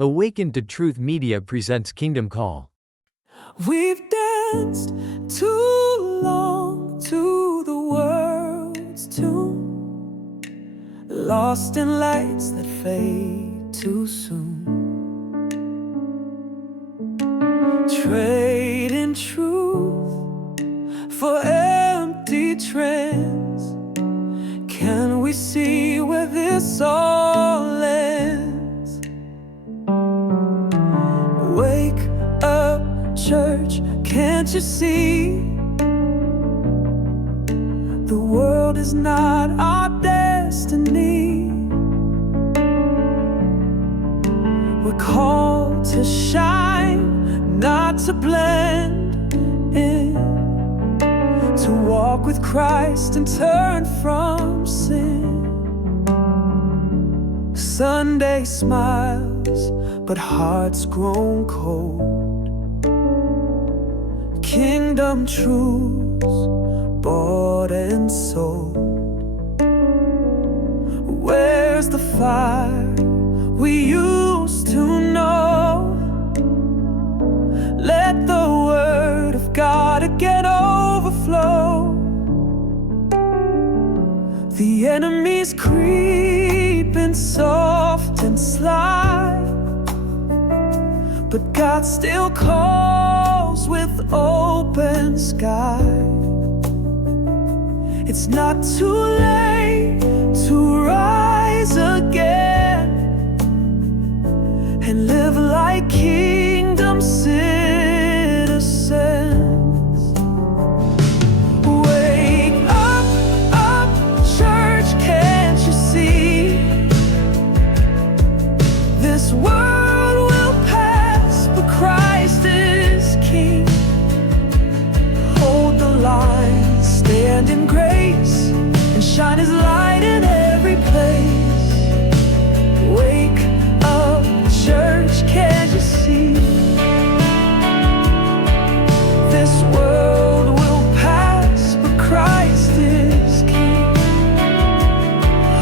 Awaken to Truth Media presents Kingdom Call. We've danced too long to the world's tune, lost in lights that fade too soon, trading truth for empty trends. Can we see where this all ends? Wake up, church, can't you see? The world is not our destiny. We're called to shine, not to blend in, to walk with Christ and turn from sin. Sunday smiles, but hearts grown cold. Kingdom truths bought and sold. Where's the fire we used to know? Let the word of God again overflow. The enemy's creeping soft and sly, but God still calls with open sky. It's not too late to rise again and live like kingdom citizens. Wake up, up, church, can't you see? This world will pass, but Christ is king. Hold the line, stand in grace, and shine his light in every place. Wake up, church, can't you see? This world will pass, but Christ is king.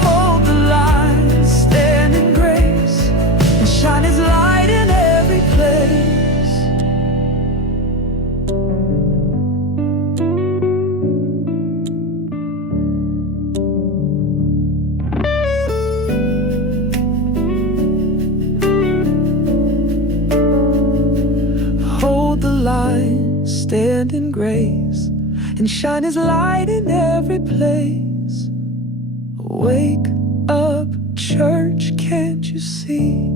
Hold the line, stand in grace, and shine his light in every place. Hold the line, stand in grace, and shine his light in every place. Wake up, church, can't you see?